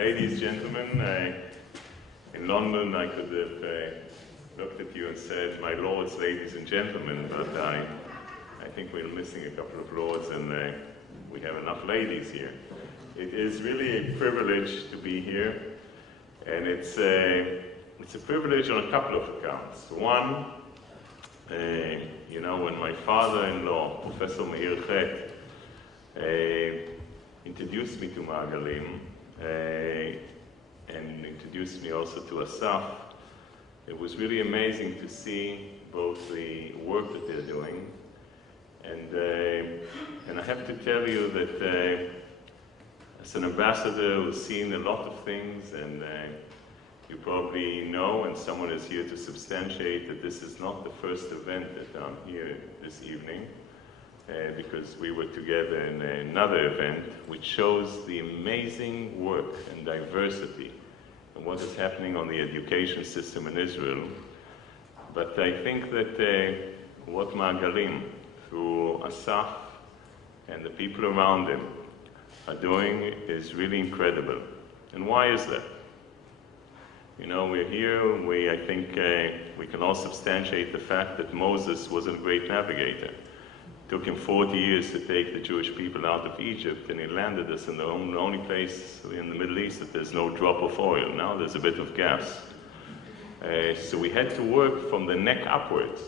Ladies, gentlemen, in London I could have looked at you and said, my lords, ladies and gentlemen, but I think we're missing a couple of lords and we have enough ladies here. It is really a privilege to be here, and it's a privilege on a couple of accounts. One, you know, when my father-in-law, Professor Meir Chet, introduced me to Maagalim, and introduced me also to Asaf, it was really amazing to see both the work that they're doing, and I have to tell you that as an ambassador who's seen a lot of things, and you probably know, and someone is here to substantiate, that this is not the first event that I'm here this evening, because we were together in another event which shows the amazing work and diversity and what is happening on the education system in Israel. But I think that what Maagalim, through Asaf and the people around him, are doing is really incredible. And why is that? You know, we're here, I think we can all substantiate the fact that Moses was a great navigator. It took him 40 years to take the Jewish people out of Egypt, and he landed us in the only place in the Middle East that there's no drop of oil. Now there's a bit of gas. So we had to work from the neck upwards.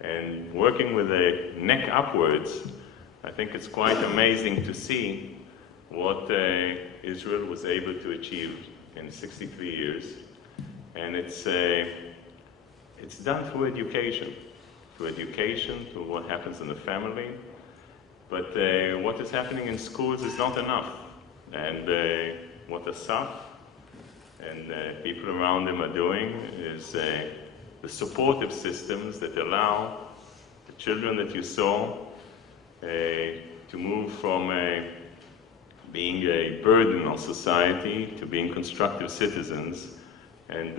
And working with the neck upwards, I think it's quite amazing to see what Israel was able to achieve in 63 years. And it's done through education. Through what happens in the family. But what is happening in schools is not enough. And what Asaf and people around him are doing is the supportive systems that allow the children that you saw to move from being a burden on society to being constructive citizens. And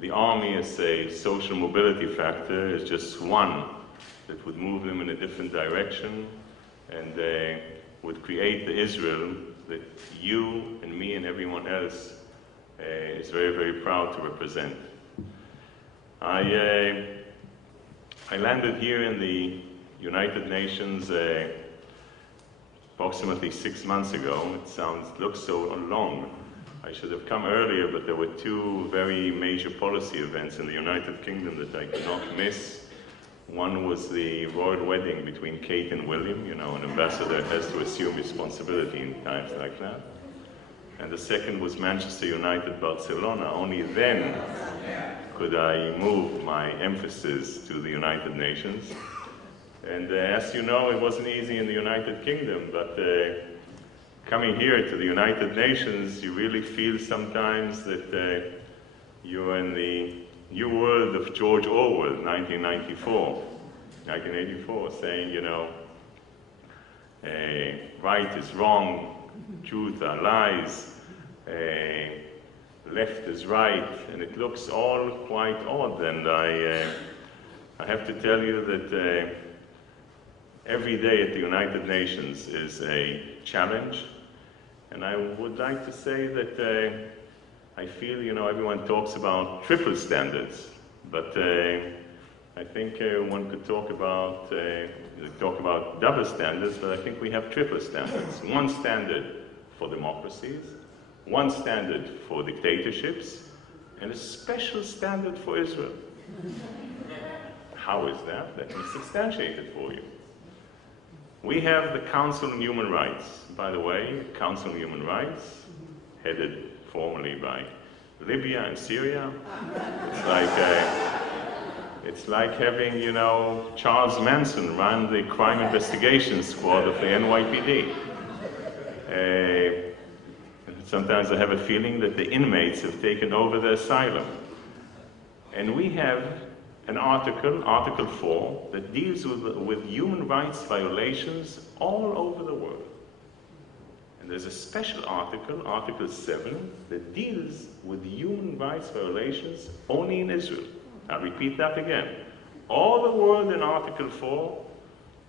the army as a social mobility factor is just one that would move them in a different direction and would create the Israel that you and me and everyone else is very, very proud to represent. I landed here in the United Nations approximately 6 months ago. It looks so long. I should have come earlier, but there were two very major policy events in the United Kingdom that I could not miss. One was the royal wedding between Kate and William. You know, an ambassador has to assume responsibility in times like that. And the second was Manchester United Barcelona. Only then could I move my emphasis to the United Nations. And as you know, it wasn't easy in the United Kingdom, but coming here to the United Nations, you really feel sometimes that you're in the new world of George Orwell, 1984, saying, you know, right is wrong, truth are lies, left is right, and it looks all quite odd. And I have to tell you that every day at the United Nations is a challenge. And I would like to say that I feel, you know, everyone talks about triple standards, but I think one could talk about double standards, but I think we have triple standards. One standard for democracies, one standard for dictatorships, and a special standard for Israel. How is that? Let me substantiate it for you. We have the Council on Human Rights. By the way, Council on Human Rights, headed formally by Libya and Syria. It's like having, you know, Charles Manson run the crime investigation squad of the NYPD. Sometimes I have a feeling that the inmates have taken over the asylum. And we have an article, Article 4, that deals with human rights violations all over the world. And there's a special article, Article 7, that deals with human rights violations only in Israel. I'll repeat that again. All the world in Article 4,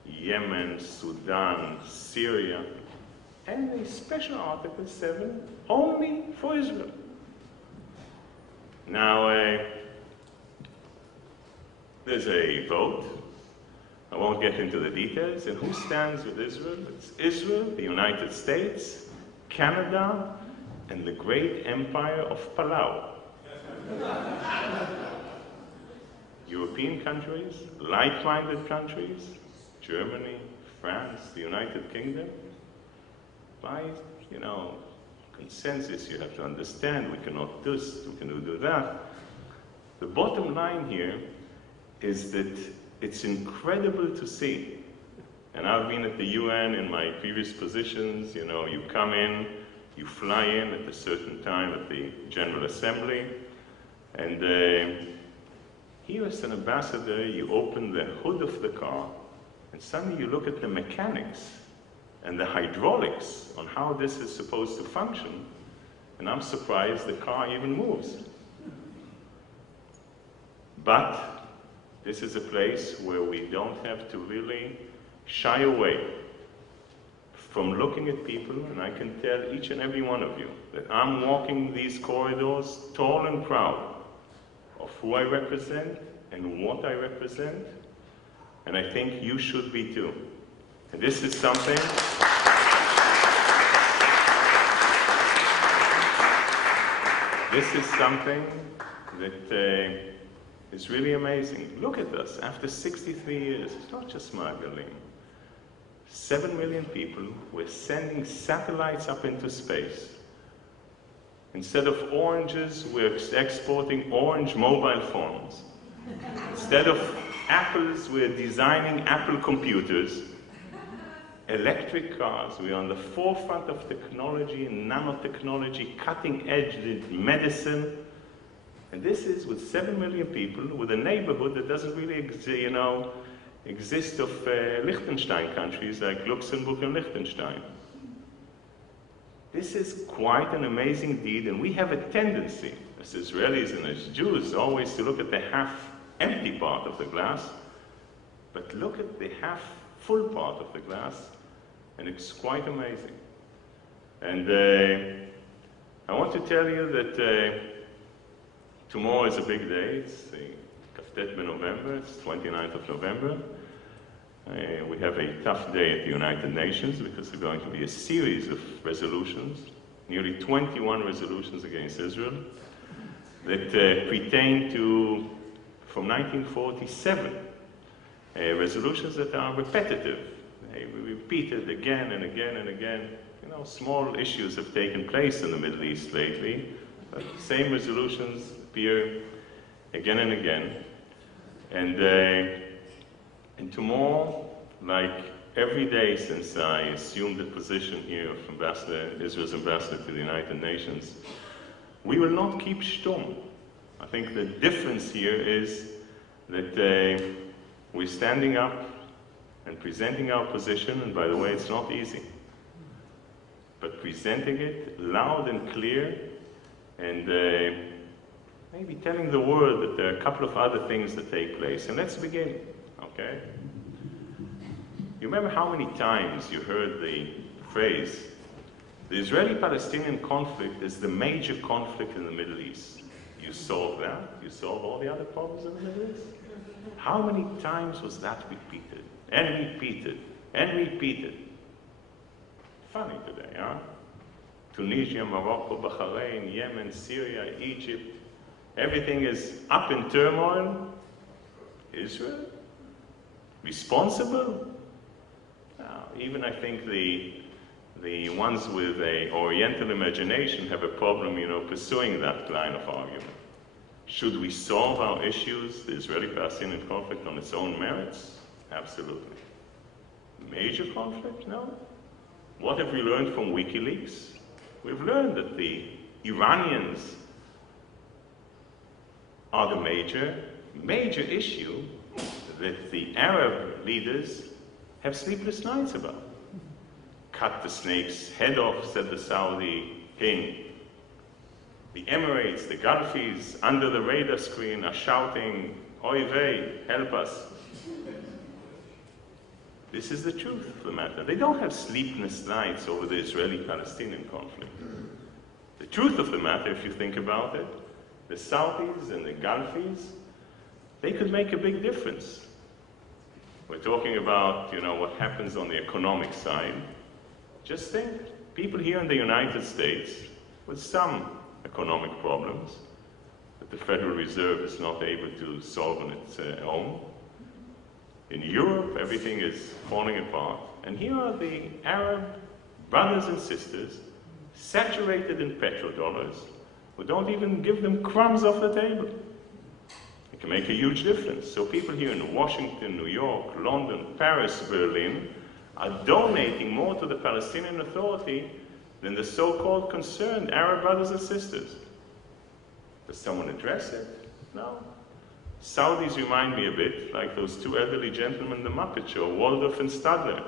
Yemen, Sudan, Syria, and a special Article 7 only for Israel. Now, there's a vote. I won't get into the details. And who stands with Israel? It's Israel, the United States, Canada, and the great empire of Palau. European countries, like-minded countries, Germany, France, the United Kingdom. By, consensus, you have to understand, we cannot do this, we cannot do that. The bottom line here is that it's incredible to see. And I've been at the UN in my previous positions, you come in, you fly in at a certain time at the General Assembly, and here as an ambassador, you open the hood of the car, and suddenly you look at the mechanics and the hydraulics on how this is supposed to function, and I'm surprised the car even moves. But this is a place where we don't have to really shy away from looking at people, and I can tell each and every one of you that I'm walking these corridors tall and proud of who I represent and what I represent, and I think you should be too. And this is something that is really amazing. Look at us, after 63 years, it's not just Maagalim. 7 million people, we're sending satellites up into space. Instead of oranges, we're exporting orange mobile phones. Instead of apples, we're designing Apple computers. Electric cars, we're on the forefront of technology and nanotechnology, cutting edge in medicine. And this is with 7 million people, with a neighborhood that doesn't really exist of Liechtenstein countries like Luxembourg and Liechtenstein. This is quite an amazing deed, and we have a tendency, as Israelis and as Jews, always to look at the half-empty part of the glass, but look at the half-full part of the glass, and it's quite amazing. And I want to tell you that tomorrow is a big day. It's the Kaftet November, it's 29th of November. We have a tough day at the United Nations because there's going to be a series of resolutions, nearly 21 resolutions against Israel, that pertain to, from 1947, resolutions that are repetitive. They were repeated again and again and again. Small issues have taken place in the Middle East lately, but the same resolutions appear again and again. And tomorrow, like every day since I assumed the position here of Israel's ambassador to the United Nations, we will not keep stum. I think the difference here is that we're standing up and presenting our position, and by the way, it's not easy, but presenting it loud and clear, and maybe telling the world that there are a couple of other things that take place. And let's begin, okay? You remember how many times you heard the phrase, the Israeli-Palestinian conflict is the major conflict in the Middle East. You solve that, you solve all the other problems in the Middle East. How many times was that repeated, and repeated, and repeated? Funny today, huh? Tunisia, Morocco, Bahrain, Yemen, Syria, Egypt, everything is up in turmoil. Israel? Responsible? Now, even I think the ones with an Oriental imagination have a problem, pursuing that line of argument. Should we solve our issues, the Israeli-Palestinian conflict, on its own merits? Absolutely. Major conflict? No. What have we learned from WikiLeaks? We've learned that the Iranians are the major issue that the Arab leaders have sleepless nights about. Cut the snake's head off, said the Saudi king. The Emirates, the Gulfis, under the radar screen are shouting, "Oy vey, help us." This is the truth of the matter. They don't have sleepless nights over the Israeli-Palestinian conflict. The truth of the matter, if you think about it, the Saudis and the Gulfis, they could make a big difference. We're talking about, what happens on the economic side. Just think, people here in the United States with some economic problems that the Federal Reserve is not able to solve on its own. In Europe, everything is falling apart. And here are the Arab brothers and sisters, saturated in petrodollars, who don't even give them crumbs off the table. It can make a huge difference. So people here in Washington, New York, London, Paris, Berlin are donating more to the Palestinian Authority than the so-called concerned Arab brothers and sisters. Does someone address it? No. Saudis remind me a bit like those two elderly gentlemen in the Muppet Show, Waldorf and Stadler,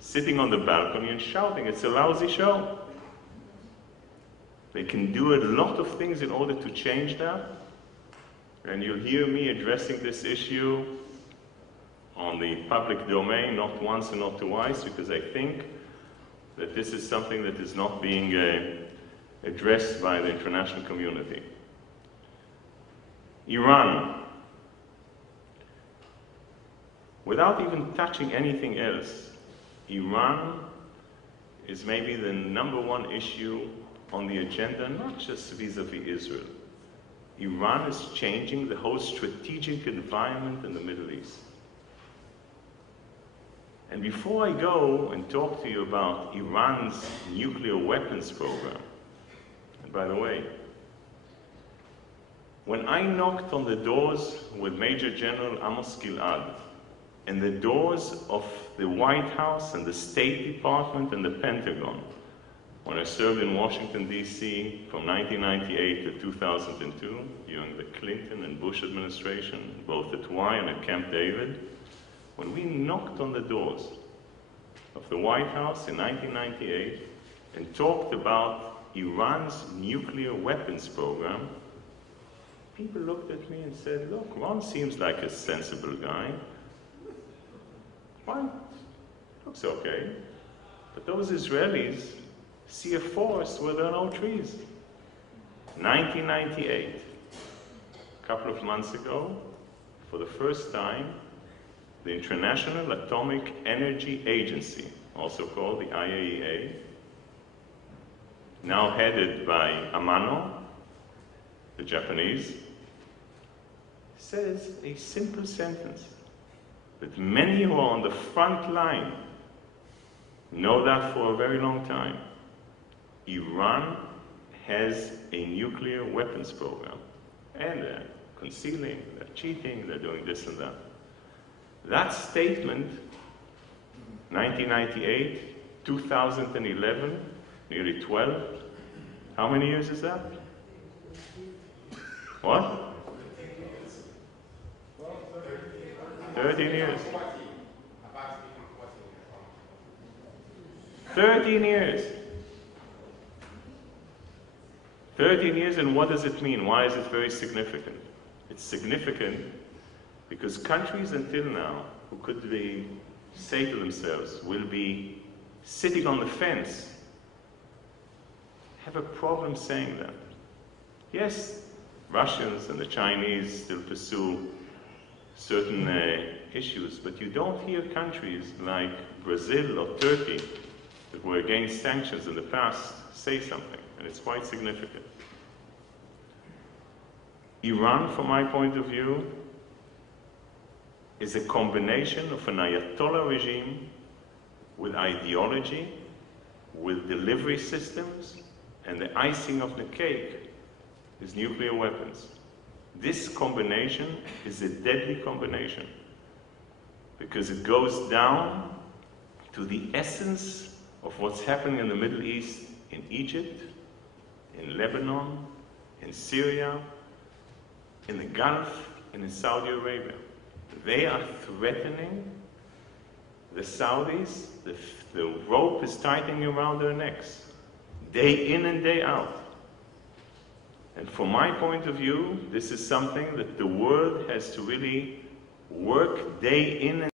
sitting on the balcony and shouting, it's a lousy show. They can do a lot of things in order to change that. And you'll hear me addressing this issue on the public domain, not once and not twice, because I think that this is something that is not being addressed by the international community. Iran. Without even touching anything else, Iran is maybe the #1 issue on the agenda, not just vis-a-vis Israel. Iran is changing the whole strategic environment in the Middle East. And before I go and talk to you about Iran's nuclear weapons program, and by the way, when I knocked on the doors with Major General Amos Gilad, and the doors of the White House and the State Department and the Pentagon, when I served in Washington, D.C. from 1998 to 2002, during the Clinton and Bush administration, both at Y and at Camp David, when we knocked on the doors of the White House in 1998 and talked about Iran's nuclear weapons program, people looked at me and said, look, Ron seems like a sensible guy. Fine, looks okay. But those Israelis see a forest where there are no trees. 1998, a couple of months ago, for the first time, the International Atomic Energy Agency, also called the IAEA, now headed by Amano, the Japanese, says a simple sentence that many who are on the front line know that for a very long time. Iran has a nuclear weapons program, and they're concealing, they're cheating, they're doing this and that. That statement, 1998, 2011, nearly 12, how many years is that? What? 13 years. 13 years. 13 years, and what does it mean? Why is it very significant? It's significant because countries until now who could say to themselves, will be sitting on the fence, have a problem saying that. Yes, Russians and the Chinese still pursue certain issues, but you don't hear countries like Brazil or Turkey that were against sanctions in the past say something, and it's quite significant. Iran, from my point of view, is a combination of an Ayatollah regime with ideology, with delivery systems, and the icing of the cake is nuclear weapons. This combination is a deadly combination because it goes down to the essence of what's happening in the Middle East, in Egypt, in Lebanon, in Syria, in the Gulf, and in Saudi Arabia. They are threatening the Saudis. The rope is tightening around their necks, day in and day out. And from my point of view, this is something that the world has to really work day in and